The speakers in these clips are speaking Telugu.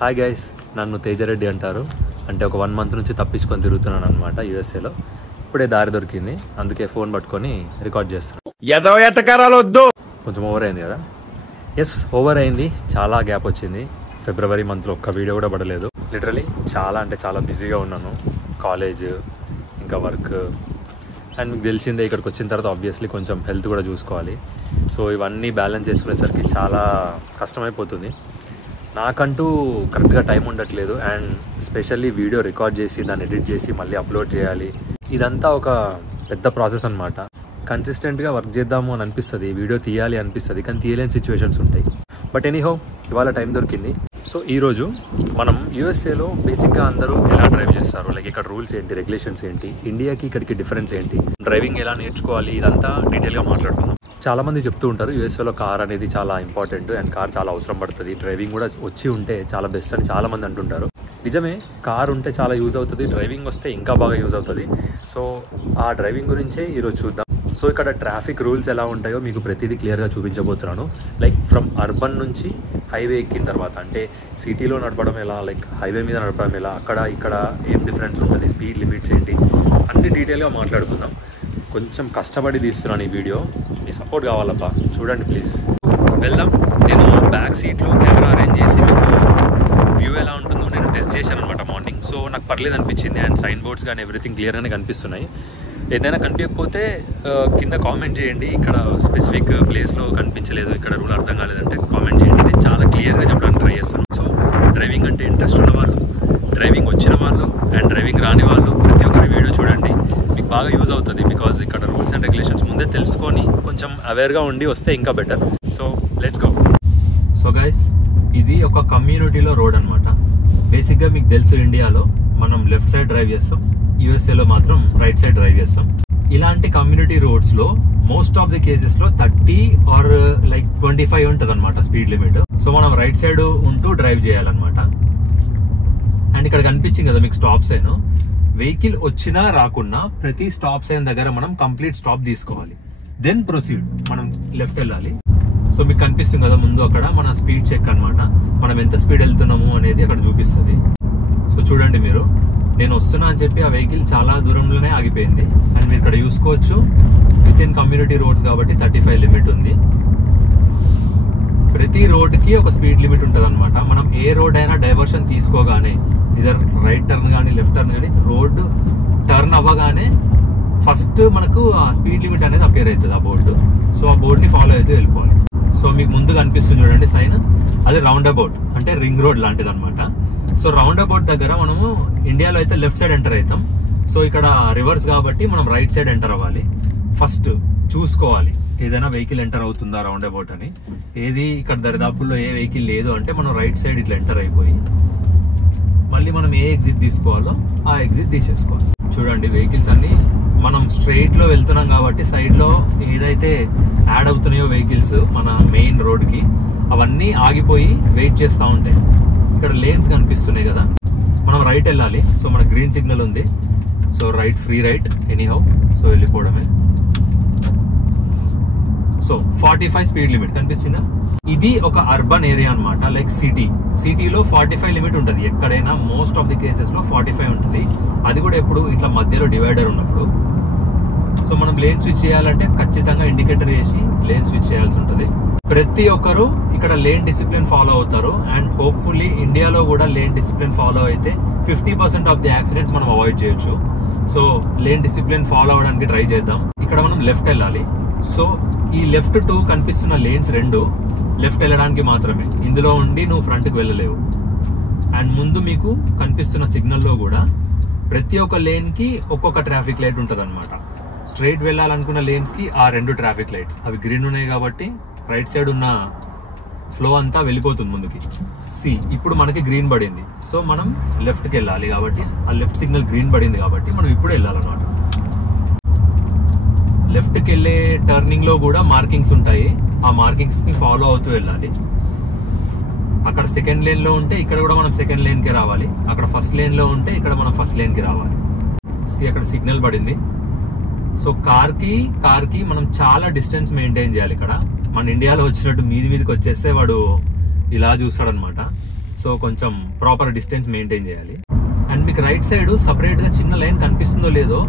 హాయ్ గైస్, నన్ను తేజరెడ్డి అంటారు. అంటే ఒక 1 month నుంచి తప్పించుకొని తిరుగుతున్నాను అనమాట యూఎస్ఏలో. ఇప్పుడే దారి దొరికింది, అందుకే ఫోన్ పట్టుకొని రికార్డ్ చేస్తున్నాను. కొంచెం ఓవర్ అయింది కదా. ఎస్, ఓవర్ అయింది. చాలా గ్యాప్ వచ్చింది. ఫిబ్రవరి మంత్లో ఒక్క వీడియో కూడా పడలేదు. లిటరలీ చాలా అంటే చాలా బిజీగా ఉన్నాను. కాలేజ్ ఇంకా వర్క్ అండ్ మీకు తెలిసిందే, ఇక్కడికి వచ్చిన తర్వాత ఆబ్వియస్లీ కొంచెం హెల్త్ కూడా చూసుకోవాలి. సో ఇవన్నీ బ్యాలెన్స్ చేసుకునేసరికి చాలా కష్టమైపోతుంది. నాకంటూ కరెక్ట్గా టైం ఉండట్లేదు. అండ్ స్పెషల్లీ వీడియో రికార్డ్ చేసి దాన్ని ఎడిట్ చేసి మళ్ళీ అప్లోడ్ చేయాలి. ఇదంతా ఒక పెద్ద ప్రాసెస్ అనమాట. కన్సిస్టెంట్గా వర్క్ చేద్దాము అని అనిపిస్తుంది, వీడియో తీయాలి అనిపిస్తుంది, కానీ తీయలేని సిచ్యువేషన్స్ ఉంటాయి. బట్ ఎనీహౌ, ఇవాళ టైం దొరికింది. సో ఈరోజు మనం యూఎస్ఏలో బేసిక్గా అందరూ ఎలా డ్రైవ్ చేస్తారు, లైక్ ఇక్కడ రూల్స్ ఏంటి, రెగ్యులేషన్స్ ఏంటి, ఇండియాకి ఇక్కడికి డిఫరెన్స్ ఏంటి, డ్రైవింగ్ ఎలా నేర్చుకోవాలి, ఇదంతా డీటెయిల్గా మాట్లాడుకుందాం. చాలామంది చెప్తూ ఉంటారు యూఎస్ఏలో కార్ అనేది చాలా ఇంపార్టెంట్ అండ్ కార్ చాలా అవసరం పడుతుంది, డ్రైవింగ్ కూడా వచ్చి ఉంటే చాలా బెస్ట్ అని చాలామంది అంటుంటారు. నిజమే, కార్ ఉంటే చాలా యూజ్ అవుతుంది, డ్రైవింగ్ వస్తే ఇంకా బాగా యూజ్ అవుతుంది. సో ఆ డ్రైవింగ్ గురించే ఈరోజు చూద్దాం. సో ఇక్కడ ట్రాఫిక్ రూల్స్ ఎలా ఉంటాయో మీకు ప్రతిదీ క్లియర్గా చూపించబోతున్నాను. లైక్ ఫ్రమ్ అర్బన్ నుంచి హైవే ఎక్కిన తర్వాత, అంటే సిటీలో నడపడం ఎలా, లైక్ హైవే మీద నడపడం ఎలా, అక్కడ ఇక్కడ ఏం డిఫరెన్స్ ఉంటుంది, స్పీడ్ లిమిట్స్ ఏంటి, అన్ని డీటెయిల్గా మాట్లాడుకుందాం. కొంచెం కష్టపడి తీస్తున్నాను ఈ వీడియో, మీ సపోర్ట్ కావాలబ్బా. చూడండి ప్లీజ్. వెళ్దాం. నేను బ్యాక్ సీట్లో కెమెరా అరేంజ్ చేసి మీకు వ్యూ ఎలా ఉంటుందో నేను టెస్ట్ చేశాను అనమాట మార్నింగ్. సో నాకు పర్లేదు అనిపించింది. అండ్ సైన్ బోర్డ్స్ కానీ ఎవ్రీథింగ్ క్లియర్గానే కనిపిస్తున్నాయి. ఏదైనా కనిపించకపోతే కింద కామెంట్ చేయండి. ఇక్కడ స్పెసిఫిక్ ప్లేస్లో కనిపించలేదు, ఇక్కడ రూల్ అర్థం కాలేదంటే కామెంట్ చేయండి. నేను చాలా క్లియర్గా చెప్పడానికి ట్రై చేస్తాను. సో డ్రైవింగ్ అంటే ఇంట్రెస్ట్ ఉన్న వాళ్ళు, డ్రైవింగ్ వచ్చిన వాళ్ళు అండ్ డ్రైవింగ్ రాని వాళ్ళు ప్రతి ఒక్కరి వీడియో చూడండి, మీకు బాగా యూజ్ అవుతుంది. బికాజ్ ఇక్కడ రూల్స్ అండ్ రెగ్యులేషన్స్ ముందే తెలుసుకొని కొంచెం అవేర్గా ఉండి వస్తే ఇంకా better. So let's go. So guys, ఇది ఒక కమ్యూనిటీలో రోడ్ అనమాట. బేసిక్గా మీకు తెలుసు, ఇండియాలో మనం లెఫ్ట్ సైడ్ డ్రైవ్ చేస్తాం, యూఎస్ఏలో మాత్రం రైట్ సైడ్ డ్రైవ్ చేస్తాం. ఇలాంటి కమ్యూనిటీ రోడ్స్లో మోస్ట్ ఆఫ్ ది కేసెస్లో 30 ఆర్ లైక్ 25 ఉంటుంది అనమాట స్పీడ్ లిమిట్. సో మనం రైట్ సైడ్ ఉంటూ డ్రైవ్ చేయాలన్నమాట. అండ్ ఇక్కడ కనిపించింది కదా మీకు స్టాప్ సైన్. వెహికల్ వచ్చినా రాకున్నా ప్రతి స్టాప్ సైన్ దగ్గర మనం కంప్లీట్ స్టాప్ తీసుకోవాలి. దెన్ ప్రొసీడ్, మనం లెఫ్ట్ వెళ్ళాలి. సో మీకు కనిపిస్తుంది కదా ముందు, అక్కడ మన స్పీడ్ చెక్ అనమాట. మనం ఎంత స్పీడ్ వెళ్తున్నాము అనేది అక్కడ చూపిస్తుంది. సో చూడండి మీరు, నేను వస్తున్నా అని చెప్పి ఆ వెహికల్ చాలా దూరంలోనే ఆగిపోయింది. అండ్ మీరు ఇక్కడ చూసుకోవచ్చు, విత్ ఇన్ కమ్యూనిటీ రోడ్స్ కాబట్టి 35 లిమిట్ ఉంది. ప్రతి రోడ్కి ఒక స్పీడ్ లిమిట్ ఉంటుంది అనమాట. మనం ఏ రోడ్ అయినా డైవర్షన్ తీసుకోగానే, ఇదర్ రైట్ టర్న్ కానీ లెఫ్ట్ టర్న్ కానీ, రోడ్ టర్న్ అవ్వగానే ఫస్ట్ మనకు ఆ స్పీడ్ లిమిట్ అనేది అపేర్ అవుతుంది ఆ బోర్డు. సో ఆ బోర్డుని ఫాలో అయితే వెళ్ళిపోవాలి. సో మీకు ముందు కనిపిస్తుంది చూడండి సైన్, అది రౌండ్ అబౌట్, అంటే రింగ్ రోడ్ లాంటిది అనమాట. సో రౌండ్ అబౌట్ దగ్గర మనము ఇండియాలో అయితే లెఫ్ట్ సైడ్ ఎంటర్ అవుతాం. సో ఇక్కడ రివర్స్ కాబట్టి మనం రైట్ సైడ్ ఎంటర్ అవ్వాలి. ఫస్ట్ చూసుకోవాలి ఏదైనా వెహికల్ ఎంటర్ అవుతుందా రౌండ్ అబౌట్ అని. ఏది ఇక్కడ దరిదాపుల్లో ఏ వెహికల్ లేదు అంటే మనం రైట్ సైడ్ ఇట్లా ఎంటర్ అయిపోయి మళ్ళీ మనం ఏ ఎగ్జిట్ తీసుకోవాలో ఆ ఎగ్జిట్ తీసేసుకోవాలి. చూడండి వెహికల్స్ అన్ని మనం స్ట్రైట్ లో వెళ్తున్నాం కాబట్టి సైడ్ లో ఏదైతే యాడ్ అవుతున్నాయో వెహికల్స్ మన మెయిన్ రోడ్ కి, అవన్నీ ఆగిపోయి వెయిట్ చేస్తూ ఉంటాయి. ఇక్కడ లేన్స్ కనిపిస్తున్నాయి కదా, మనం రైట్ వెళ్ళాలి. సో మన గ్రీన్ సిగ్నల్ ఉంది, so right, free right anyhow. So వెళ్ళిపోవడమే. సో 45 స్పీడ్ లిమిట్ కనిపిస్తుందా. ఇది ఒక అర్బన్ ఏరియా అనమాట, లైక్ సిటీలో 45 లిమిట్ ఉంటుంది ఎక్కడైనా. మోస్ట్ ఆఫ్ ది కేసెస్ లో 45 ఉంటుంది. అది కూడా ఎప్పుడు ఇట్లా మధ్యలో డివైడర్ ఉన్నప్పుడు. సో మనం లేన్ స్విచ్ చేయాలంటే ఖచ్చితంగా ఇండికేటర్ వేసి లేన్ స్విచ్ చేయాల్సి ఉంటుంది. ప్రతి ఒక్కరు ఇక్కడ లేన్ డిసిప్లిన్ ఫాలో అవుతారు. అండ్ హోప్ఫుల్లీ ఇండియాలో కూడా లేన్ డిసిప్లిన్ ఫాలో అయితే 50% ఆఫ్ ది యాక్సిడెంట్స్ మనం అవాయిడ్ చేయొచ్చు. సో లేన్ డిసిప్లిన్ ఫాలో అవడానికి ట్రై చేద్దాం. ఇక్కడ మనం లెఫ్ట్ వెళ్ళాలి. సో ఈ లెఫ్ట్ టు కనిపిస్తున్న లేన్స్ రెండు లెఫ్ట్ వెళ్ళడానికి మాత్రమే. ఇందులో ఉండి నువ్వు ఫ్రంట్కి వెళ్ళలేవు. అండ్ ముందు మీకు కనిపిస్తున్న సిగ్నల్లో కూడా ప్రతి ఒక్క లేన్ కి ఒక్కొక్క ట్రాఫిక్ లైట్ ఉంటుంది అనమాట. స్ట్రైట్ వెళ్ళాలనుకున్న లేన్స్ కి ఆ 2 ట్రాఫిక్ లైట్స్, అవి గ్రీన్ ఉన్నాయి కాబట్టి రైట్ సైడ్ ఉన్న ఫ్లో అంతా వెళ్ళిపోతుంది ముందుకి. ఇప్పుడు మనకి గ్రీన్ పడింది, సో మనం లెఫ్ట్కి వెళ్ళాలి కాబట్టి ఆ లెఫ్ట్ సిగ్నల్ గ్రీన్ పడింది కాబట్టి మనం ఇప్పుడు వెళ్ళాలన్నమాట. లెఫ్ట్కి వెళ్ళే టర్నింగ్ లో కూడా మార్కింగ్స్ ఉంటాయి, ఆ మార్కింగ్స్ ని ఫాలో అవుతూ వెళ్ళాలి. అక్కడ సెకండ్ లేన్ లో ఉంటే ఇక్కడ కూడా మనం సెకండ్ లేన్ కి రావాలి. అక్కడ ఫస్ట్ లేన్ లో ఉంటే ఇక్కడ మనం ఫస్ట్ లేన్ కి రావాలి. అక్కడ సిగ్నల్ పడింది. సో కార్ కి మనం చాలా డిస్టెన్స్ మెయింటైన్ చేయాలి. ఇక్కడ మన ఇండియాలో వచ్చినట్టు మీదికి వచ్చేస్తే వాడు ఇలా చూస్తాడు అనమాట. సో కొంచెం ప్రాపర్ డిస్టెన్స్ మెయింటైన్ చేయాలి. అండ్ మీకు రైట్ సైడ్ సపరేట్ గా చిన్న లైన్ కనిపిస్తుందో లేదో,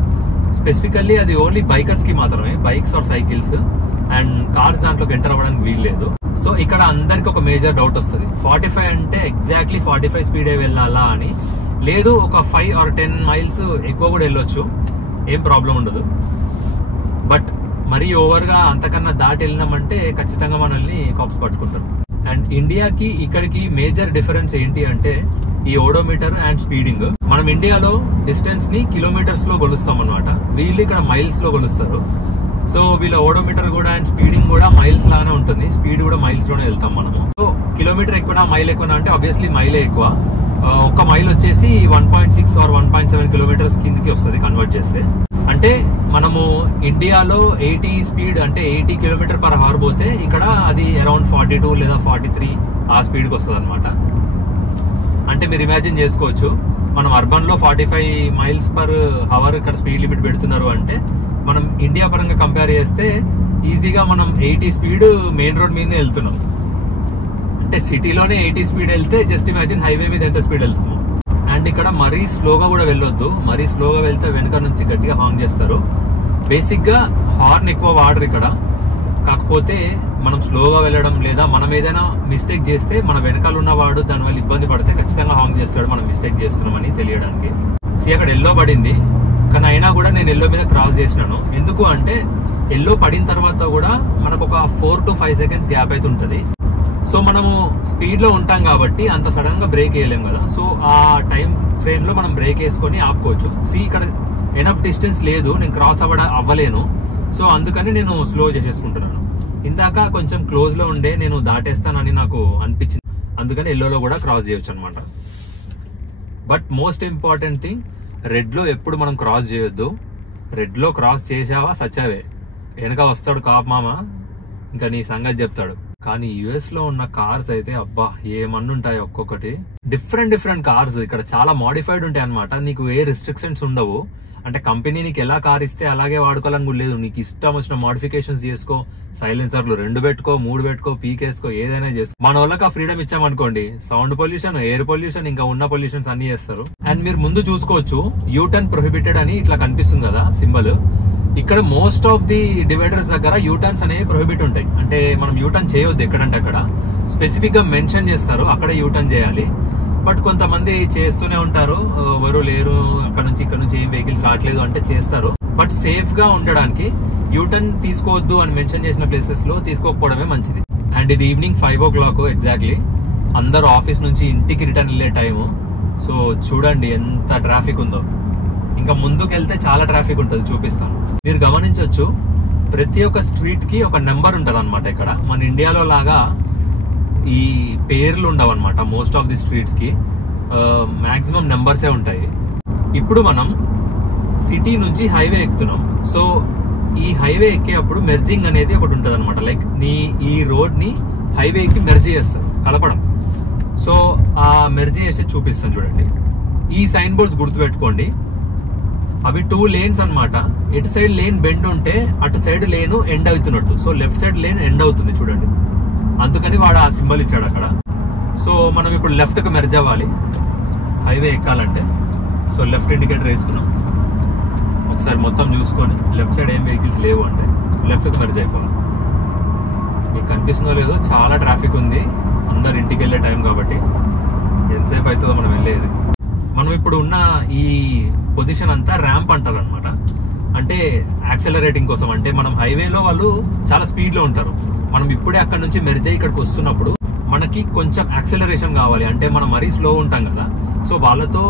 స్పెసిఫికల్లీ అది ఓన్లీ బైకర్స్ కి మాత్రమే, bikes or cycles, and cars దాంట్లోకి ఎంటర్ అవ్వడానికి వీల్లేదు. సో ఇక్కడ అందరికి ఒక మేజర్ డౌట్ వస్తుంది, 45 అంటే ఎగ్జాక్ట్లీ 45 స్పీడే వెళ్ళాలా అని. లేదు, ఒక 5 or 10 మైల్స్ ఎక్కువ కూడా వెళ్ళొచ్చు, ఏం ప్రాబ్లం ఉండదు. బట్ మరీ ఓవర్ గా అంతకన్నా దాటి వెళ్ళినామంటే ఖచ్చితంగా మనల్ని కాప్స్ పట్టుకుంటారు. అండ్ ఇండియాకి ఇక్కడికి మేజర్ డిఫరెన్స్ ఏంటి అంటే ఈ ఓడోమీటర్ అండ్ స్పీడింగ్. మనం ఇండియాలో డిస్టెన్స్ ని కిలోమీటర్స్ లో కొలుస్తాం అనమాట, వీళ్ళు ఇక్కడ మైల్స్ లో కొలుస్తారు. సో వీళ్ళ ఓడోమీటర్ కూడా అండ్ స్పీడింగ్ కూడా మైల్స్ లానే ఉంటుంది, స్పీడ్ కూడా మైల్స్ లోనే వెళ్తాం మనము. సో కిలోమీటర్ ఎక్కువ మైల్ ఎక్కువ అంటే ఆబ్వియస్లీ మైలే ఎక్కువ. ఒక మైల్ వచ్చేసి 1.6 or 1.7 కిలోమీటర్స్ కిందకి వస్తుంది కన్వర్ట్ చేస్తే. అంటే మనము ఇండియాలో 80 స్పీడ్ అంటే 80 km/h పోతే ఇక్కడ అది అరౌండ్ 42 లేదా 43 ఆ స్పీడ్కి వస్తుంది అనమాట. అంటే మీరు ఇమాజిన్ చేసుకోవచ్చు, మనం అర్బన్ లో 45 mph ఇక్కడ స్పీడ్ లిమిట్ పెడుతున్నారు అంటే మనం ఇండియా పరంగా కంపేర్ చేస్తే ఈజీగా మనం 80 స్పీడ్ మెయిన్ రోడ్ మీదనే వెళ్తున్నాం. అంటే సిటీలోనే 80 స్పీడ్ వెళ్తే జస్ట్ ఇమాజిన్ హైవే మీద ఎంత స్పీడ్ వెళ్తాము. అండ్ ఇక్కడ మరీ స్లోగా కూడా వెళ్ళొద్దు, మరీ స్లోగా వెళ్తే వెనక నుంచి గట్టిగా హార్న్ చేస్తారు. బేసిక్ గా హార్న్ ఎక్కువ వాడరు ఇక్కడ, కాకపోతే మనం స్లోగా వెళ్ళడం లేదా మనం ఏదైనా మిస్టేక్ చేస్తే మన వెనకాల ఉన్నవాడు దానివల్ల ఇబ్బంది పడితే ఖచ్చితంగా హార్న్ చేస్తాడు, మనం మిస్టేక్ చేస్తున్నామని తెలియడానికి. అక్కడ ఎల్లో పడింది, కానీ అయినా కూడా నేను ఎల్లో మీద క్రాస్ చేసినాను. ఎందుకు అంటే ఎల్లో పడిన తర్వాత కూడా మనకు ఒక 4 to 5 seconds గ్యాప్ అయితే ఉంటుంది. సో మనము స్పీడ్ లో ఉంటాం కాబట్టి అంత సడన్ గా బ్రేక్ వేయలేం కదా. సో ఆ టైం ఫ్రేమ్ లో మనం బ్రేక్ వేసుకొని ఆపుకోవచ్చు. ఇక్కడ ఎనఫ్ డిస్టెన్స్ లేదు, నేను క్రాస్ అవ్వలేను. సో అందుకని నేను స్లో చేసేసుకుంటున్నాను. ఇందాక కొంచెం క్లోజ్ లో ఉండే నేను దాటేస్తానని నాకు అనిపించింది, అందుకని ఎల్లోలో కూడా క్రాస్ చేయొచ్చు అనమాట. But most important thing, red లో ఎప్పుడు మనం క్రాస్ చేయొద్దు. రెడ్ లో క్రాస్ చేసావా సచ్చావే, వెనక వస్తాడు కాప్ మామ, ఇంకా నీ సంగతి చెప్తాడు. కానీ యుఎస్ లో ఉన్న కార్స్ అయితే అబ్బా ఏమన్నా ఉంటాయి, ఒక్కొక్కటి డిఫరెంట్ కార్స్ ఇక్కడ చాలా మోడిఫైడ్ ఉంటాయి అనమాట. నీకు ఏ రిస్ట్రిక్షన్స్ ఉండవు, అంటే కంపెనీ నీకు ఎలా కార్ ఇస్తే అలాగే వాడుకోవాలని కూడా లేదు. నీకు ఇష్టం వచ్చిన మోడిఫికేషన్స్ చేసుకో, సైలెన్సర్లు 2 పెట్టుకో, 3 పెట్టుకో, పీకేసుకో, ఏదైనా చేసుకో. మన వాళ్ళకి ఆ ఫ్రీడమ్ ఇచ్చామనుకోండి, సౌండ్ పొల్యూషన్, ఎయిర్ పొల్యూషన్, ఇంకా ఉన్న పొల్యూషన్స్ అన్ని చేస్తారు. అండ్ మీరు ముందు చూసుకోవచ్చు, యూటర్న్ ప్రొహిబిటెడ్ అని ఇట్లా కనిపిస్తుంది కదా సింబల్. ఇక్కడ మోస్ట్ ఆఫ్ ది డివైడర్స్ దగ్గర యూటర్న్స్ అనేవి ప్రొహిబిట్ ఉంటాయి. అంటే మనం యూటర్న్ చేయవద్దు, ఎక్కడంటే అక్కడ స్పెసిఫిక్ గా మెన్షన్ చేస్తారు అక్కడే యూటర్న్ చేయాలి. బట్ కొంతమంది చేస్తూనే ఉంటారు, ఎవరు లేరు అక్కడ నుంచి ఇక్కడ నుంచి ఏం వెహికల్స్ రావట్లేదు అంటే చేస్తారు. బట్ సేఫ్ గా ఉండడానికి యూటర్న్ తీసుకోవద్దు అని మెన్షన్ చేసిన ప్లేసెస్ లో తీసుకోకపోవడమే మంచిది. అండ్ ఇది ఈవినింగ్ 5 o'clock ఎగ్జాక్ట్లీ, అందరూ ఆఫీస్ నుంచి ఇంటికి రిటర్న్ వెళ్ళే టైము. సో చూడండి ఎంత ట్రాఫిక్ ఉందో. ఇంకా ముందుకు వెళ్తే చాలా ట్రాఫిక్ ఉంటుంది, చూపిస్తాను. మీరు గమనించవచ్చు, ప్రతి ఒక్క స్ట్రీట్ కి ఒక నెంబర్ ఉంటుంది అనమాట. ఇక్కడ మన ఇండియాలో లాగా ఈ పేర్లు ఉండవు అనమాట. మోస్ట్ ఆఫ్ ది స్ట్రీట్స్ కి మాక్సిమం నెంబర్సే ఉంటాయి. ఇప్పుడు మనం సిటీ నుంచి హైవే ఎక్కుతున్నాం. సో ఈ హైవే ఎక్కేటప్పుడు మెర్జింగ్ అనేది ఒకటి ఉంటుంది అనమాట. లైక్ ఈ రోడ్ ని హైవేకి మెర్జ్ చేస్తారు, కలపడం. సో ఆ మెర్జ్ చేసి చూపిస్తాను చూడండి. ఈ సైన్ బోర్డ్స్ గుర్తుపెట్టుకోండి, అవి 2 lanes అనమాట. ఇటు సైడ్ లేన్ బెండ్ ఉంటే అటు సైడ్ లేన్ ఎండ్ అవుతున్నట్టు. So left side lane end అవుతుంది చూడండి, అందుకని వాడు ఆ సింబల్ ఇచ్చాడు అక్కడ. సో మనం ఇప్పుడు లెఫ్ట్ కి మెర్జ్ అవ్వాలి హైవే ఎక్కాలంటే. సో లెఫ్ట్ ఇండికేటర్ వేసుకున్నాం, ఒకసారి మొత్తం చూసుకొని లెఫ్ట్ సైడ్ ఏం వెహికల్స్ లేవు అంటే లెఫ్ట్ కి మెర్జ్ అయిపోవాలి. మీకు కనిపిస్తుందో లేదో చాలా ట్రాఫిక్ ఉంది, అందరు ఇంటికి వెళ్ళే టైం కాబట్టి. ఎంతసేపు అవుతుందో మనం వెళ్ళేది. మనం ఇప్పుడు ఉన్న ఈ పొజిషన్ అంతా ర్యాంప్ అంటారు అనమాట. అంటే యాక్సెలరేటింగ్ కోసం. అంటే మనం హైవేలో వాళ్ళు చాలా స్పీడ్ లో ఉంటారు, మనం ఇప్పుడే అక్కడ నుంచి మెర్జ్ అయ్యి ఇక్కడికి వస్తున్నప్పుడు మనకి కొంచెం యాక్సెలరేషన్ కావాలి. అంటే మనం మరీ స్లో ఉంటాం కదా, సో వాళ్ళతో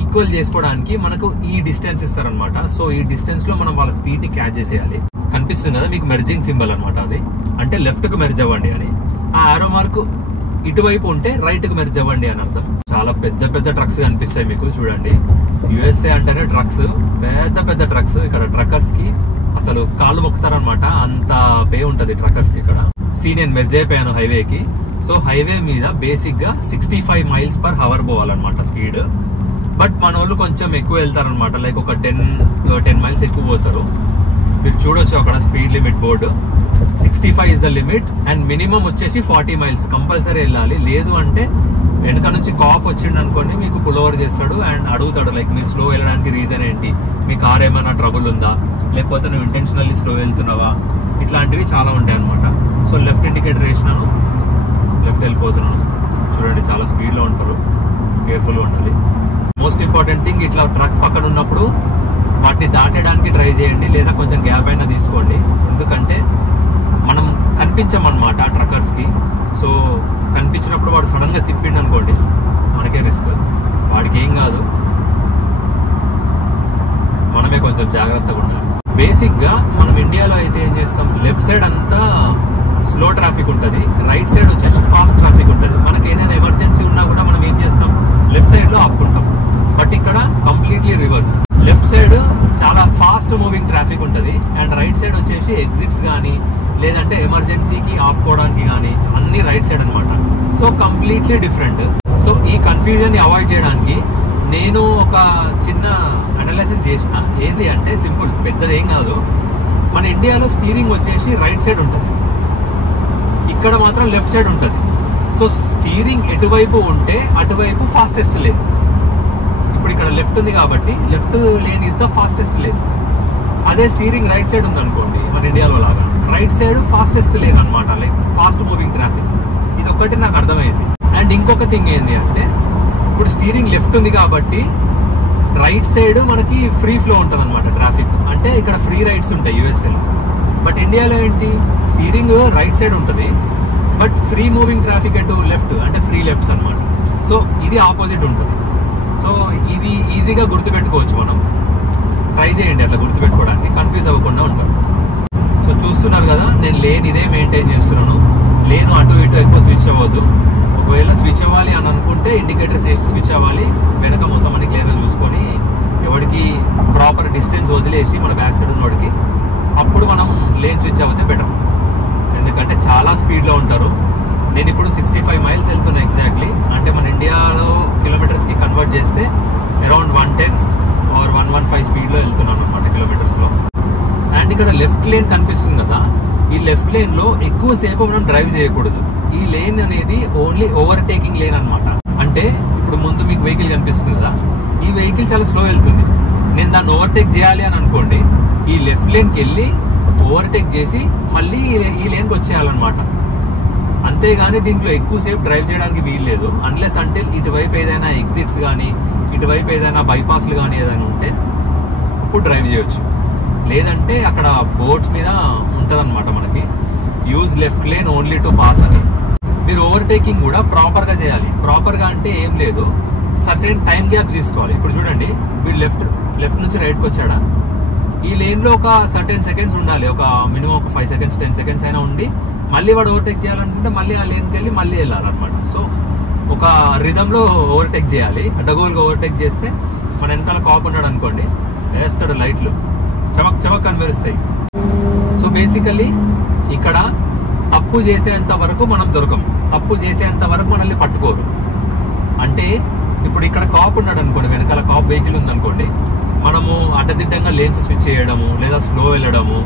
ఈక్వల్ చేసుకోవడానికి మనకు ఈ డిస్టెన్స్ ఇస్తారనమాట. సో ఈ డిస్టెన్స్ లో మనం వాళ్ళ స్పీడ్ ని క్యాచ్ చేసేయాలి. కనిపిస్తుంది కదా మీకు మెర్జింగ్ సింబల్ అనమాట, అది అంటే లెఫ్ట్ కు మెర్జ్ అవ్వండి అని. ఆ ఆరో మార్క్ ఇటువైపు ఉంటే రైట్ కు మెర్జ్ అవ్వండి అని అర్థం. చాలా పెద్ద ట్రక్స్ కనిపిస్తాయి మీకు చూడండి. యుఎస్ఏ అంటేనే ట్రక్స్, పెద్ద ట్రక్స్. ఇక్కడ ట్రక్కర్స్ కి అసలు కాళ్ళు మొక్కుతారనమాట, అంత పే ఉంటది ట్రక్కర్స్ కి ఇక్కడ. నేను మెర్జ్ అయిపోయాను హైవేకి. సో హైవే మీద బేసిక్ గా 65 mph పోవాలన్నమాట స్పీడ్. బట్ మన వాళ్ళు కొంచెం ఎక్కువ వెళ్తారనమాట, లైక్ ఒక 10 miles ఎక్కువ పోతారు. మీరు చూడొచ్చు అక్కడ speed limit board 65 is the limit. And minimum వచ్చేసి 40 miles కంపల్సరీ వెళ్ళాలి. లేదు అంటే వెనక నుంచి కాప్ వచ్చిండు అనుకోండి, మీకు పుల్ ఓవర్ చేస్తాడు అండ్ అడుగుతాడు లైక్ మీరు స్లో వెళ్ళడానికి రీజన్ ఏంటి, మీ కార్ ఏమైనా ట్రబుల్ ఉందా, లేకపోతే నువ్వు ఇంటెన్షనల్లీ స్లో వెళ్తున్నావా, ఇట్లాంటివి చాలా ఉంటాయి అనమాట. సో లెఫ్ట్ ఇండికేటర్ వేసినాను, లెఫ్ట్ వెళ్ళిపోతున్నాను. చూడండి చాలా స్పీడ్లో ఉంటారు, కేర్ఫుల్గా ఉండాలి. మోస్ట్ ఇంపార్టెంట్ థింగ్, ఇట్లా ట్రక్ పక్కన ఉన్నప్పుడు వాటిని దాటడానికి ట్రై చేయండి, లేదా కొంచెం గ్యాప్ అయినా తీసుకోండి. ఎందుకంటే మనం కనిపించమన్నమాట ట్రక్కర్స్కి. సో కనిపించినప్పుడు వాడు సడన్గా తిప్పిండు అనుకోండి, మనకే రిస్క్. వాడికి ఏం కాదు, మనమే కొంచెం జాగ్రత్తగా ఉండాలి. బేసిక్గా మనం ఇండియాలో అయితే ఏం చేస్తాం, లెఫ్ట్ సైడ్ అంతా స్లో ట్రాఫిక్ ఉంటుంది, రైట్ సైడ్ వచ్చేసి ఫాస్ట్ ట్రాఫిక్ ఉంటుంది. మనకి ఏదైనా ఎమర్జెన్సీ ఉన్నా కూడా మనం ఏం చేస్తాం, లెఫ్ట్ సైడ్లో ఆపుకుంటాం. బట్ ఇక్కడ కంప్లీట్లీ రివర్స్. లెఫ్ట్ సైడ్ చాలా ఫాస్ట్ మూవింగ్ ట్రాఫిక్ ఉంటుంది అండ్ రైట్ సైడ్ వచ్చేసి ఎగ్జిట్స్ కానీ లేదంటే ఎమర్జెన్సీకి ఆపుకోవడానికి కానీ అన్ని రైట్ సైడ్ అనమాట. So completely different. సో ఈ కన్ఫ్యూజన్ ని అవాయిడ్ చేయడానికి నేను ఒక చిన్న అనాలిసిస్ చేసిన. ఏంది అంటే సింపుల్, పెద్దది ఏం కాదు. మన ఇండియాలో స్టీరింగ్ వచ్చేసి రైట్ సైడ్ ఉంటుంది, ఇక్కడ మాత్రం లెఫ్ట్ సైడ్ ఉంటుంది. సో స్టీరింగ్ ఎటువైపు ఉంటే అటువైపు ఫాస్టెస్ట్ లేన్. ఇప్పుడు ఇక్కడ లెఫ్ట్ ఉంది కాబట్టి left lane is the fastest lane. అదే స్టీరింగ్ రైట్ సైడ్ ఉంది అనుకోండి, మన ఇండియాలో లాగా రైట్ సైడ్ ఫాస్టెస్ట్ లేన్ అనమాట, లైక్ ఫాస్ట్ మూవింగ్ ట్రాఫిక్. ఇది ఒక్కటి నాకు అర్థమైంది. అండ్ ఇంకొక థింగ్ ఏంటి అంటే, ఇప్పుడు స్టీరింగ్ లెఫ్ట్ ఉంది కాబట్టి రైట్ సైడ్ మనకి ఫ్రీ ఫ్లో ఉంటుంది అనమాట ట్రాఫిక్. అంటే ఇక్కడ ఫ్రీ రైడ్స్ ఉంటాయి యూఎస్ఏలో. బట్ ఇండియాలో ఏంటి, స్టీరింగ్ రైట్ సైడ్ ఉంటుంది బట్ ఫ్రీ మూవింగ్ ట్రాఫిక్ అటు లెఫ్ట్, అంటే ఫ్రీ లెఫ్ట్స్ అనమాట. సో ఇది ఆపోజిట్ ఉంటుంది. సో ఇది ఈజీగా గుర్తుపెట్టుకోవచ్చు, మనం ట్రై చేయండి అట్లా గుర్తుపెట్టుకోవడానికి, కన్ఫ్యూజ్ అవ్వకుండా ఉంటాం. సో చూస్తున్నారు కదా, నేను లేన్ ఇదే మెయింటైన్ చేస్తున్నాను. లేను అటు ఇటు ఎక్కువ స్విచ్ అవ్వద్దు. ఒకవేళ స్విచ్ అవ్వాలి అని అనుకుంటే ఇండికేటర్స్ వేసి స్విచ్ అవ్వాలి. వెనక మొత్తం అన్ని క్లియర్గా చూసుకొని ఎవరికి ప్రాపర్ డిస్టెన్స్ వదిలేసి మన బ్యాక్ సైడ్ ఉన్నవాడికి అప్పుడు మనం లేన్ స్విచ్ అవ్వతే బెటర్. ఎందుకంటే చాలా స్పీడ్లో ఉంటారు. నేను ఇప్పుడు 65 మైల్స్ వెళ్తున్నా ఎగ్జాక్ట్లీ. అంటే మన ఇండియాలో కిలోమీటర్స్కి కన్వర్ట్ చేస్తే అరౌండ్ 110 ఆర్ 115 స్పీడ్లో వెళ్తున్నాను అనమాట కిలోమీటర్స్లో. అండ్ ఇక్కడ లెఫ్ట్ లేన్ కనిపిస్తుంది కదా, ఈ లెఫ్ట్ లేన్లో ఎక్కువసేపు మనం డ్రైవ్ చేయకూడదు. ఈ లేన్ అనేది ఓన్లీ ఓవర్టేకింగ్ లేన్ అనమాట. అంటే ఇప్పుడు ముందు మీకు వెహికల్ కనిపిస్తుంది కదా, ఈ వెహికల్ చాలా స్లో వెళ్తుంది. నేను దాన్ని ఓవర్టేక్ చేయాలి అని అనుకోండి, ఈ లెఫ్ట్ లేన్కి వెళ్ళి ఓవర్టేక్ చేసి మళ్ళీ ఈ లేన్కి వచ్చేయాలన్నమాట. అంతేగాని దీంట్లో ఎక్కువసేపు డ్రైవ్ చేయడానికి వీల్లేదు. అన్లెస్ అంటే ఇటువైపు ఏదైనా ఎగ్జిట్స్ కానీ ఇటువైపు ఏదైనా బైపాస్లు కానీ ఏదైనా ఉంటే అప్పుడు డ్రైవ్ చేయొచ్చు. లేదంటే అక్కడ బోర్డ్స్ మీద ఉంటుంది అనమాట మనకి, use left lane only to pass అని. మీరు ఓవర్టేకింగ్ కూడా ప్రాపర్గా చేయాలి. ప్రాపర్గా అంటే ఏం లేదు, సర్టెన్ టైం గ్యాప్స్ తీసుకోవాలి. ఇప్పుడు చూడండి, మీరు లెఫ్ట్ నుంచి రైట్కి వచ్చాడా, ఈ లేన్లో ఒక సర్టెన్ సెకండ్స్ ఉండాలి. ఒక మినిమం ఒక 5 సెకండ్స్ 10 సెకండ్స్ అయినా ఉండి మళ్ళీ వాడు ఓవర్టేక్ చేయాలనుకుంటే మళ్ళీ ఆ లేన్కి వెళ్ళి మళ్ళీ వెళ్ళాలన్నమాట. సో ఒక రిధంలో ఓవర్టేక్ చేయాలి. అడ్డగోలుగా ఓవర్టేక్ చేస్తే మన వెనకాల కాప్ ఉన్నాడు అనుకోండి, వేస్తాడు లైట్లు, చమక్ చమక్ అని మెరుస్తాయి. సో బేసికల్లీ ఇక్కడ తప్పు చేసేంత వరకు మనం దొరకం, తప్పు చేసేంత వరకు మనల్ని పట్టుకోరు. అంటే ఇప్పుడు ఇక్కడ కాప్ ఉన్నాడు అనుకోండి, వెనకాల కాప్ వెహికల్ ఉందనుకోండి, మనము అడ్డదిడ్డంగా లేన్స్ స్విచ్ చేయడము, లేదా స్లో వెళ్ళడము,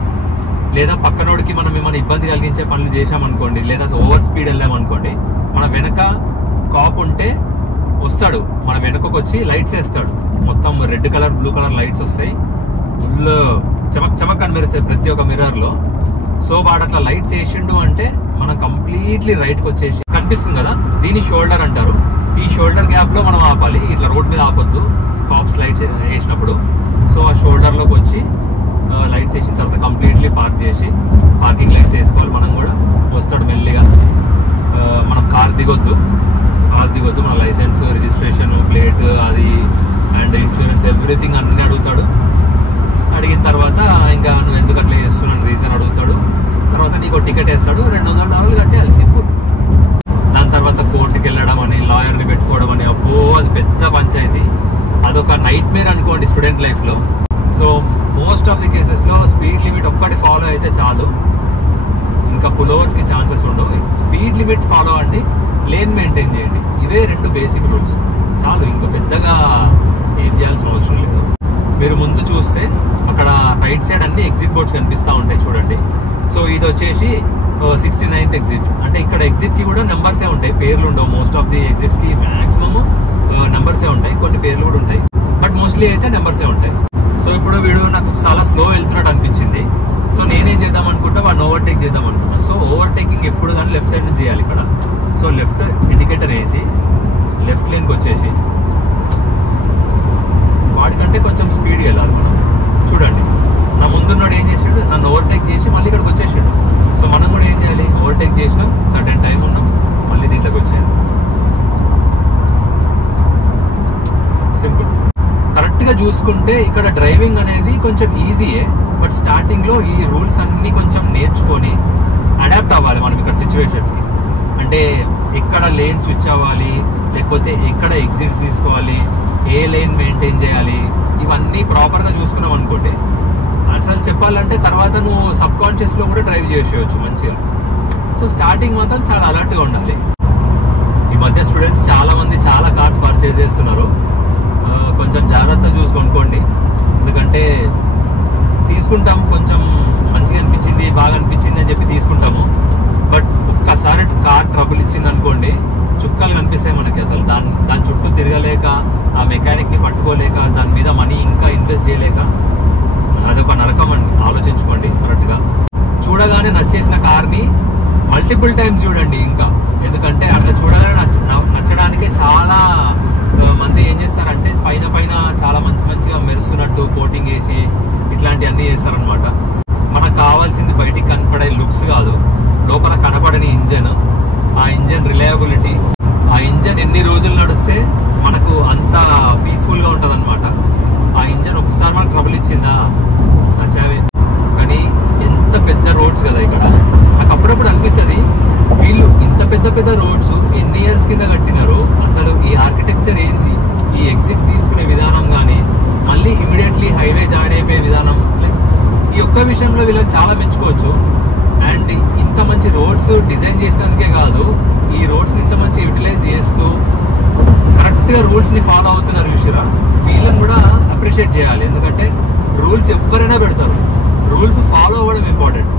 లేదా పక్కనోడికి మనం ఏమైనా ఇబ్బంది కలిగించే పనులు చేసామనుకోండి, లేదా ఓవర్ స్పీడ్ వెళ్ళామనుకోండి, మన వెనక కాప్ ఉంటే వస్తాడు, మన వెనకకు వచ్చి లైట్స్ వేస్తాడు. మొత్తం red colour blue colour lights వస్తాయి, ఫుల్ చమక్ చమక్ అని మెరుస్తాయి ప్రతి ఒక్క మిర్రర్లో. సో వాడు అట్లా లైట్స్ వేసిండు అంటే మనం కంప్లీట్లీ రైట్కి వచ్చేసి కనిపిస్తుంది కదా, దీన్ని షోల్డర్ అంటారు. ఈ షోల్డర్ గ్యాప్లో మనం ఆపాలి, ఇట్లా రోడ్ మీద ఆపొద్దు కాప్స్ లైట్స్ వేసినప్పుడు. సో ఆ షోల్డర్లోకి వచ్చి లైట్స్ వేసిన తర్వాత కంప్లీట్లీ పార్క్ చేసి పార్కింగ్ లైట్స్ వేసుకోవాలి. మనం కూడా వస్తాడు మెల్లిగా, మనం కార్ దిగొద్దు, మన లైసెన్స్, రిజిస్ట్రేషన్, ప్లేట్ అది అండ్ ఇన్సూరెన్స్ ఎవ్రీథింగ్ అన్నీ అడుగుతాడు. అడిగిన తర్వాత ఇంకా నువ్వు ఎందుకు అట్లా చేస్తున్నాను రీజన్ అడుగుతాడు. తర్వాత నీకు టికెట్ వేస్తాడు, $200 కట్టేయాలి, సింపుల్. దాని తర్వాత కోర్టుకి వెళ్ళడం అని, లాయర్ని పెట్టుకోవడం అని, అబ్బో అది పెద్ద పంచాయతీ. అదొక నైట్ మేర్ అనుకోండి స్టూడెంట్ లైఫ్లో. సో మోస్ట్ ఆఫ్ ది కేసెస్లో స్పీడ్ లిమిట్ ఒక్కటి ఫాలో అయితే చాలు, ఇంకా పుల్-ఓవర్స్కి ఛాన్సెస్ ఉండవు. స్పీడ్ లిమిట్ ఫాలో అండి, లేన్ మెయింటైన్ చేయండి, ఇవే 2 బేసిక్ రూల్స్ చాలు. ఇంకా పెద్దగా ఏం చేయాల్సిన అవసరం లేదు. మీరు ముందు చూస్తే అక్కడ రైట్ సైడ్ అన్ని ఎగ్జిట్ బోర్డ్స్ కనిపిస్తూ ఉంటాయి చూడండి. సో ఇది వచ్చేసి 69th ఎగ్జిట్. అంటే ఇక్కడ ఎగ్జిట్ కి కూడా నెంబర్సే ఉంటాయి, పేర్లు ఉండవు. మోస్ట్ ఆఫ్ ది ఎగ్జిట్స్ కి మాక్సిమమ్ నెంబర్సే ఉంటాయి, కొన్ని పేర్లు కూడా ఉంటాయి, బట్ మోస్ట్లీ అయితే నెంబర్సే ఉంటాయి. సో ఇప్పుడు వీడు నాకు చాలా స్లో వెళ్తున్నట్టు అనిపించింది. సో నేనేం చేద్దాం అనుకుంటా, వాడిని ఓవర్టేక్ చేద్దాం అనుకుంటా. సో ఓవర్టేకింగ్ ఎప్పుడు కానీ లెఫ్ట్ సైడ్ నుంచి చేయాలి ఇక్కడ. సో లెఫ్ట్ ఇండికేటర్ వేసి లెఫ్ట్ లేన్కి వచ్చేసి వాడికంటే కొంచెం స్పీడ్గా వెళ్ళాలి మనం. చూడండి, నా ముందున్నాడు ఏం చేసాడు, నన్ను ఓవర్టేక్ చేసి మళ్ళీ ఇక్కడికి వచ్చేసాడు. సో మనం కూడా ఏం చేయాలి, ఓవర్టేక్ చేసినాం, సర్టెన్ టైం ఉన్నాం, మళ్ళీ దీంట్లోకి వచ్చేయాలి. సింపుల్. కరెక్ట్గా చూసుకుంటే ఇక్కడ డ్రైవింగ్ అనేది కొంచెం ఈజీయే, బట్ స్టార్టింగ్లో ఈ రూల్స్ అన్నీ కొంచెం నేర్చుకొని అడాప్ట్ అవ్వాలి మనం ఇక్కడ సిచ్యువేషన్స్కి. అంటే ఎక్కడ లేన్ స్విచ్ అవ్వాలి, లేకపోతే ఎక్కడ ఎగ్జిట్స్ తీసుకోవాలి, ఏ లేన్ మెయింటైన్ చేయాలి, ఇవన్నీ ప్రాపర్గా చూసుకున్నాం అనుకోండి, అసలు చెప్పాలంటే తర్వాత నువ్వు సబ్ కాన్షియస్లో కూడా డ్రైవ్ చేసేయచ్చు మంచిగా. సో స్టార్టింగ్ మాత్రం చాలా అలర్ట్గా ఉండాలి. ఈ మధ్య స్టూడెంట్స్ చాలామంది చాలా కార్స్ పర్చేజ్ చేస్తున్నారు. కొంచెం జాగ్రత్తగా చూసి కొనుక్కోండి, ఎందుకంటే తీసుకుంటాం కొంచెం మంచిగా అనిపించింది, బాగా అనిపించింది అని చెప్పి తీసుకుంటాము. బట్ ఒక్కసారి కార్ ట్రబుల్ ఇచ్చింది అనుకోండి, చుక్కలు కనిపిస్తాయి మనకి. అసలు దాని చుట్టూ తిరగలేక, ఆ మెకానిక్ని పట్టుకోలేక, దాని మీద మనీ ఇంకా ఇన్వెస్ట్ చేయలేక, అదొక నరకం అండి. ఆలోచించుకోండి కరెక్ట్గా. చూడగానే నచ్చేసిన కార్ని మల్టిపుల్ టైమ్స్ చూడండి ఇంకా, ఎందుకంటే అట్లా చూడగానే నచ్చడానికే చాలా మంది ఏం చేస్తారంటే పైన పైన చాలా మంచిగా మెరుస్తున్నట్టు కోటింగ్ వేసి ఇట్లాంటివన్నీ చేస్తారనమాట. మనకు కావాల్సింది బయటికి కనపడే లుక్స్ కాదు, లోపల కనపడని ఇంజన్, ఆ ఇంజన్ రిలయబిలిటీ, ఆ ఇంజన్ ఎన్ని రోజులు నడిస్తే మనకు అంత పీస్ఫుల్గా ఉంటుంది అనమాట. ఆ ఇంజన్ ఒకసారి మనకు ట్రబుల్ ఇచ్చిందా సచావే. కానీ ఎంత పెద్ద రోడ్స్ కదా ఇక్కడ, నాకు అప్పుడప్పుడు అనిపిస్తుంది వీళ్ళు ఇంత పెద్ద రోడ్స్ ఎన్ని ఇయర్స్ కింద కట్టినారు, అసలు ఈ ఆర్కిటెక్చర్ ఏంది, ఈ ఎగ్జిట్ తీసుకునే విధానం కానీ, మళ్ళీ ఇమీడియట్లీ హైవే జాయిన్ అయిపోయే విధానం, ఈ ఒక్క విషయంలో వీళ్ళని చాలా మెచ్చుకోవచ్చు. అండ్ ఇంత మంచి రోడ్స్ డిజైన్ చేసినందుకే కాదు, ఈ రోడ్స్ని ఇంత మంచి యూటిలైజ్ చేస్తూ కరెక్ట్గా రూల్స్ని ఫాలో అవుతున్నారు చూసిరా, వీళ్ళని కూడా అప్రిషియేట్ చేయాలి. ఎందుకంటే రూల్స్ ఎవరైనా పెడతారు, రూల్స్ ఫాలో అవ్వడం ఇంపార్టెంట్.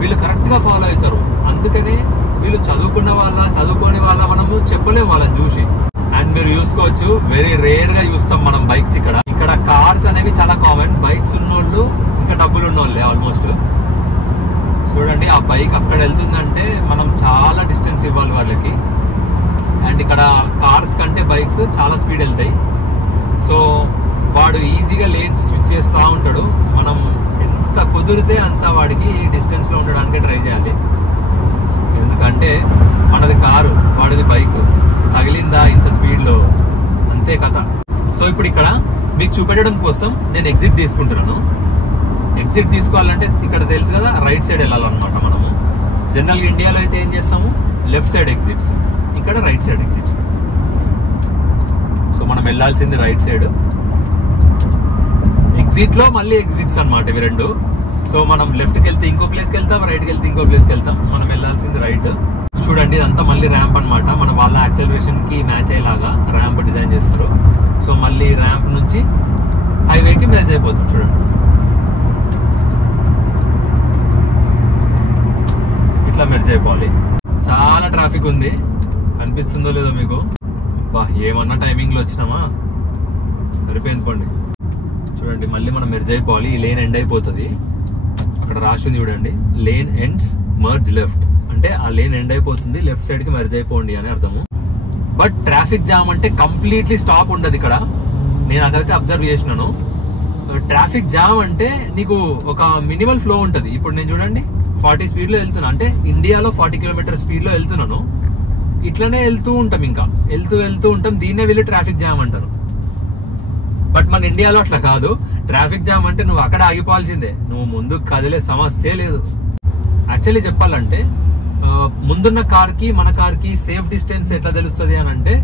వీళ్ళు కరెక్ట్గా ఫాలో అవుతారు, అందుకనే వీళ్ళు చదువుకున్న వాళ్ళ చదువుకోని వాళ్ళ మనము చెప్పలేము వాళ్ళని చూసి. అండ్ మీరు చూసుకోవచ్చు, వెరీ రేర్గా చూస్తాం మనం బైక్స్ ఇక్కడ కార్స్ అనేవి చాలా కామన్. బైక్స్ ఉన్నోళ్ళు ఇంకా డబ్బులు ఉన్నోళ్ళే ఆల్మోస్ట్. చూడండి, ఆ బైక్ అక్కడ వెళ్తుందంటే మనం చాలా డిస్టెన్స్ ఇవ్వాలి వాళ్ళకి. అండ్ ఇక్కడ కార్స్ కంటే బైక్స్ చాలా స్పీడ్ వెళ్తాయి. సో వాడు ఈజీగా లేన్స్ స్విచ్ చేస్తూ ఉంటాడు. మనం ఎంత కుదిరితే అంత వాడికి డిస్టెన్స్లో ఉండడానికి ట్రై చేయాలి. ఎందుకంటే మనది కారు, వాడిది బైక్, తగిలిందా ఇంత స్పీడ్లో, అంతే కథ. సో ఇప్పుడు ఇక్కడ మీకు చూపెట్టడం కోసం నేను ఎగ్జిట్ తీసుకుంటున్నాను. ఎగ్జిట్ తీసుకోవాలంటే ఇక్కడ తెలుసు కదా, రైట్ సైడ్ వెళ్ళాలన్నమాట మనము. జనరల్గా ఇండియాలో అయితే ఏం చేస్తాము, లెఫ్ట్ సైడ్ ఎగ్జిట్స్, ఇక్కడ రైట్ సైడ్ ఎగ్జిట్స్. సో మనం వెళ్ళాల్సింది రైట్ సైడ్. ఎగ్జిట్లో మళ్ళీ ఎగ్జిట్స్ అనమాట ఇవి రెండు. సో మనం లెఫ్ట్కి వెళ్తే ఇంకో ప్లేస్కి వెళ్తాం, రైట్కి వెళ్తే ఇంకో ప్లేస్కి వెళ్తాం. మనం వెళ్ళాల్సింది రైట్. చూడండి, ఇదంతా మళ్ళీ ర్యాంప్ అనమాట. మన వాళ్ళ యాక్సెలరేషన్కి మ్యాచ్ అయ్యేలాగా ర్యాంప్ డిజైన్ చేస్తారు. సో మళ్ళీ ర్యాంప్ నుంచి హైవేకి మ్యాచ్ అయిపోతాం. చూడండి, ఇట్లా మెర్జ్ అయిపోవాలి. చాలా ట్రాఫిక్ ఉంది, కనిపిస్తుందో లేదో మీకు. బా, ఏమన్నా టైమింగ్లో వచ్చినామా, సరిపోయింది పోండి. చూడండి, మళ్ళీ మనం మెర్జ్ అయిపోవాలి. ఈ లేన్ ఎండ్ అయిపోతుంది, అక్కడ రాసింది చూడండి, లేన్ ఎండ్స్ మర్జ్ లెఫ్ట్, అంటే ఆ లేన్ ఎండ్ అయిపోతుంది, లెఫ్ట్ సైడ్ కి మెర్జ్ అయిపోండి అని అర్థము. బట్ ట్రాఫిక్ జామ్ అంటే కంప్లీట్లీ స్టాప్ ఉండదు ఇక్కడ. నేను అదైతే అబ్జర్వ్ చేసినాను. ట్రాఫిక్ జామ్ అంటే నీకు ఒక మినిమల్ ఫ్లో ఉంటుంది. ఇప్పుడు నేను చూడండి 40 స్పీడ్లో వెళ్తున్నా, అంటే ఇండియాలో 40 కిలోమీటర్ స్పీడ్లో వెళ్తున్నాను. ఇట్లనే వెళ్తూ ఉంటాం, ఇంకా వెళ్తూ ఉంటాం. దీన్నే వీళ్ళు ట్రాఫిక్ జామ్ అంటారు. బట్ మన ఇండియాలో అట్లా కాదు. ట్రాఫిక్ జామ్ అంటే నువ్వు అక్కడ ఆగిపోవాల్సిందే, నువ్వు ముందుకు కదిలే సమస్యే లేదు. యాక్చువల్లీ చెప్పాలంటే ముందున్న కార్కి మన కార్కి సేఫ్ డిస్టెన్స్ ఎట్లా తెలుస్తుంది అని అంటే,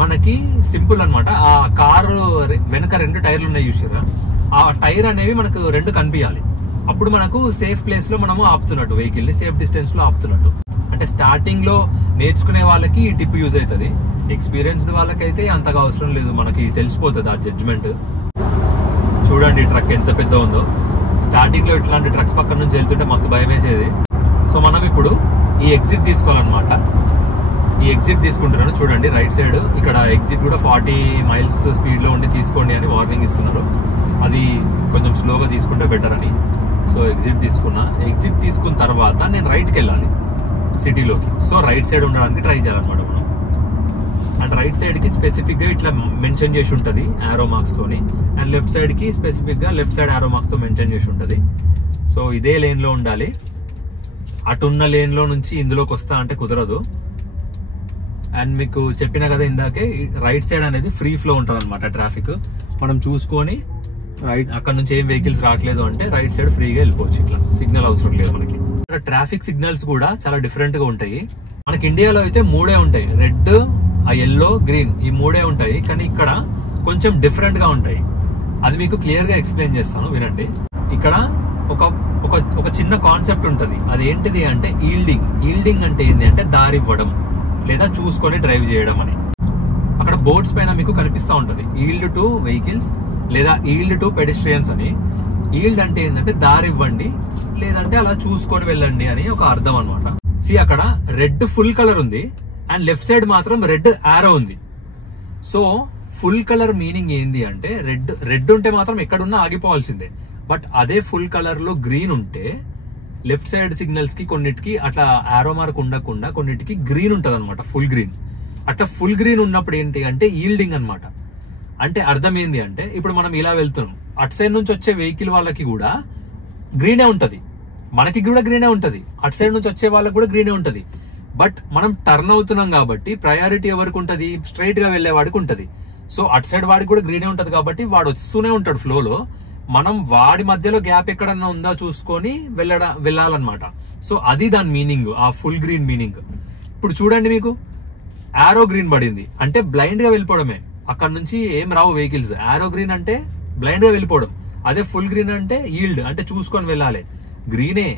మనకి సింపుల్ అనమాట. ఆ కారు వెనక 2 టైర్లు ఉన్నాయి చూసారా, ఆ టైర్ అనేవి మనకు 2 కనిపించాలి. అప్పుడు మనకు సేఫ్ ప్లేస్ లో మనము ఆపుతున్నట్టు, వెహికల్ ని సేఫ్ డిస్టెన్స్ లో ఆపుతున్నట్టు. అంటే స్టార్టింగ్ లో నేర్చుకునే వాళ్ళకి ఈ టిప్ యూజ్ అవుతుంది. ఎక్స్పీరియన్స్డ్ వాళ్ళకైతే అంతగా అవసరం లేదు, మనకి తెలిసిపోతుంది ఆ జడ్జ్మెంట్. చూడండి ట్రక్ ఎంత పెద్ద ఉందో. స్టార్టింగ్ లో ఇట్లాంటి ట్రక్స్ పక్కన నుంచి వెళ్తుంటే మస్తు భయం వేసేది. సో మనం ఇప్పుడు ఈ ఎగ్జిట్ తీసుకోవాలన్నమాట. ఈ ఎగ్జిట్ తీసుకుంటున్నాను చూడండి, రైట్ సైడ్ ఇక్కడ ఎగ్జిట్ కూడా 40 మైల్స్ స్పీడ్ లో ఉండి తీసుకోండి అని వార్నింగ్ ఇస్తున్నారు. అది కొంచెం స్లోగా తీసుకుంటే బెటర్ అని. సో ఎగ్జిట్ తీసుకున్నా. ఎగ్జిట్ తీసుకున్న తర్వాత నేను రైట్కి వెళ్ళాలి సిటీలోకి. సో రైట్ సైడ్ ఉండడానికి ట్రై చేయాలన్నమాట మనం. అండ్ రైట్ సైడ్ కి స్పెసిఫిక్ గా ఇట్లా మెన్షన్ చేసి ఉంటది ఆరో మార్క్స్ తోని, అండ్ లెఫ్ట్ సైడ్ కి స్పెసిఫిక్ గా లెఫ్ట్ సైడ్ ఆరో మార్క్స్ తో మెన్షన్ చేసి ఉంటది. సో ఇదే లేన్ లో ఉండాలి. అటున్న లేన్ లో నుంచి ఇందులోకి వస్తా అంటే కుదరదు. అండ్ మీకు చెప్పిన కదా ఇందాకే, రైట్ సైడ్ అనేది ఫ్రీ ఫ్లో ఉంటుంది అనమాట ట్రాఫిక్. మనం చూసుకొని రైట్ అక్కడ నుంచి ఏం వెహికల్స్ రావట్లేదు అంటే రైట్ సైడ్ ఫ్రీగా వెళ్ళిపోవచ్చు. ఇట్లా సిగ్నల్ అవసరం లేదు మనకి. ఇక్కడ ట్రాఫిక్ సిగ్నల్స్ కూడా చాలా డిఫరెంట్ గా ఉంటాయి. మనకి ఇండియాలో అయితే 3 ఉంటాయి, రెడ్, ఆ ఎల్లో, గ్రీన్, ఈ 3 ఉంటాయి. కానీ ఇక్కడ కొంచెం డిఫరెంట్ గా ఉంటాయి. అది మీకు క్లియర్ గా ఎక్స్ప్లెయిన్ చేస్తాను, వినండి. ఇక్కడ ఒక చిన్న కాన్సెప్ట్ ఉంటది. అది ఏంటిది అంటే ఈల్డింగ్. ఈల్డింగ్ అంటే ఏంటి అంటే దారి ఇవ్వడం లేదా చూసుకొని డ్రైవ్ చేయడం అని. అక్కడ బోర్డ్స్ పైన మీకు కనిపిస్తూ ఉంటది, ఈల్డ్ టు వెహికల్స్ లేదా ఈల్డ్ టు పెడిస్ట్రియన్స్ అని. ఈల్డ్ అంటే ఏంటంటే దారి ఇవ్వండి, లేదంటే అలా చూసుకొని వెళ్ళండి అని ఒక అర్థం అనమాట. అక్కడ రెడ్ ఫుల్ కలర్ ఉంది అండ్ లెఫ్ట్ సైడ్ మాత్రం రెడ్ ఆరో ఉంది. సో ఫుల్ కలర్ మీనింగ్ ఏంది అంటే రెడ్ ఉంటే మాత్రం ఎక్కడున్నా ఆగిపోవాల్సిందే. బట్ అదే ఫుల్ కలర్ లో గ్రీన్ ఉంటే లెఫ్ట్ సైడ్ సిగ్నల్స్ కి కొన్నిటికి అట్లా ఆరో మార్క్ ఉండకుండా కొన్నిటికి గ్రీన్ ఉంటది అనమాట, ఫుల్ గ్రీన్. అట్లా ఫుల్ గ్రీన్ ఉన్నప్పుడు ఏంటి అంటే ఈల్డింగ్ అనమాట. అంటే అర్థం ఏంది అంటే ఇప్పుడు మనం ఇలా వెళ్తున్నాం, అటు సైడ్ నుంచి వచ్చే వెహికల్ వాళ్ళకి కూడా గ్రీనే ఉంటది, మనకి కూడా గ్రీనే ఉంటది, అటు సైడ్ నుంచి వచ్చే వాళ్ళకి కూడా గ్రీనే ఉంటది. బట్ మనం టర్న్ అవుతున్నాం కాబట్టి ప్రయారిటీ ఎవరికి ఉంటది, స్ట్రైట్ గా వెళ్లే వాడికి ఉంటది. సో అటు సైడ్ వాడికి కూడా గ్రీనే ఉంటది కాబట్టి వాడు వస్తూనే ఉంటాడు ఫ్లోలో. మనం వాడి మధ్యలో గ్యాప్ ఎక్కడన్నా ఉందా చూసుకొని వెళ్ళాలన్నమాట. సో అది దాని మీనింగ్, ఆ ఫుల్ గ్రీన్ మీనింగ్. ఇప్పుడు చూడండి, మీకు ఆరో గ్రీన్ పడింది అంటే బ్లైండ్ గా వెళ్ళిపోవడమే, అక్కడ నుంచి ఏం రావు వెహికల్స్. ఆరో గ్రీన్ అంటే బ్లైండ్ గా వెళ్ళిపోవడం. అదే ఫుల్ గ్రీన్ అంటే ఈల్డ్, అంటే చూసుకొని వెళ్ళాలి. గ్రీనే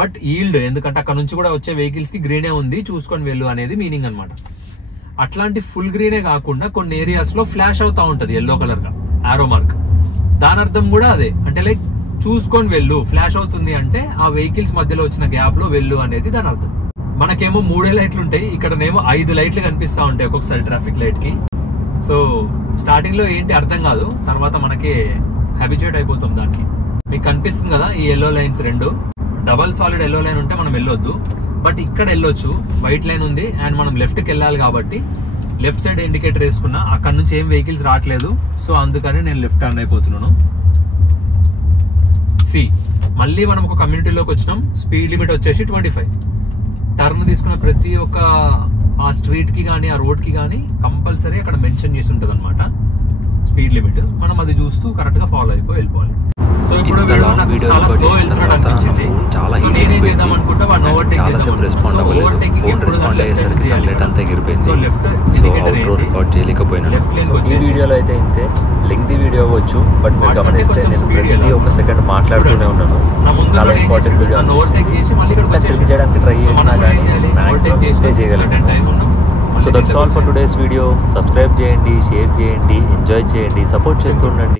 బట్ ఈల్డ్, ఎందుకంటే అక్కడ నుంచి కూడా వచ్చే వెహికల్స్ కి గ్రీనే ఉంది, చూసుకొని వెళ్ళు అనేది మీనింగ్ అనమాట. అట్లాంటి ఫుల్ గ్రీనే కాకుండా కొన్ని ఏరియాస్ లో ఫ్లాష్ అవుతా ఉంటది ఎల్లో కలర్ గా ఆరో మార్క్. దాని అర్థం కూడా అదే, అంటే లైక్ చూసుకొని వెళ్ళు. ఫ్లాష్ అవుతుంది అంటే ఆ వెహికల్స్ మధ్యలో వచ్చిన గ్యాప్ లో వెళ్ళు అనేది దాని అర్థం. మనకేమో 3 లైట్లు ఉంటాయి, ఇక్కడనేమో 5 లైట్లు కనిపిస్తా ఉంటాయి ఒక్కొక్కసారి ట్రాఫిక్ లైట్ కి. సో స్టార్టింగ్ లో ఏంటి అర్థం కాదు, తర్వాత మనకి హ్యాబిచుయేట్ అయిపోతాం దానికి. మీకు కనిపిస్తుంది కదా ఈ yellow lines 2, double solid yellow line ఉంటే మనం వెళ్ళొద్దు, బట్ ఇక్కడ వెళ్ళొచ్చు. వైట్ లైన్ ఉంది అండ్ మనం లెఫ్ట్ కి వెళ్ళాలి కాబట్టి లెఫ్ట్ సైడ్ ఇండికేటర్ వేసుకున్నా, అక్కడ నుంచి ఏం వెహికల్స్ రావట్లేదు. సో అందుకని నేను లెఫ్ట్ టర్న్ అయిపోతున్నాను. మళ్ళీ మనం ఒక కమ్యూనిటీలోకి వచ్చినాం. స్పీడ్ లిమిట్ వచ్చేసి 25. టర్న్ తీసుకున్న ప్రతి ఒక్క ఆ స్ట్రీట్ కి కానీ ఆ రోడ్ కి కానీ కంపల్సరీ అక్కడ మెన్షన్ చేసి ఉంటది అనమాట స్పీడ్ లిమిట్. మనం అది చూస్తూ కరెక్ట్ గా ఫాలో అయిపోయి వెళ్ళిపోవాలి. సో ఇప్పుడు చాలా స్లో వెళ్తున్నట్టు అనిపించింది. సో నేనేం చేద్దాం అనుకుంటా, వాడిని ఓవర్టేక్ ఈ వీడియోలో అయితే ఇంతే. లెంగ్తీ వీడియో అవ్వచ్చు, బట్ మీరు గమనిస్తే నేను ప్రతి ఒక్క సెకండ్ మాట్లాడుతూనే ఉన్నాను. చాలా ఇంపార్టెంట్ వీడియో ట్రిప్ చేయడానికి ట్రై చేసినా కానీ మ్యాక్సిమం ఇంతే చేయగలను. So that's all for today's video. Subscribe చేయండి, షేర్ చేయండి, ఎంజాయ్ చేయండి, సపోర్ట్ చేస్తూ ఉండండి.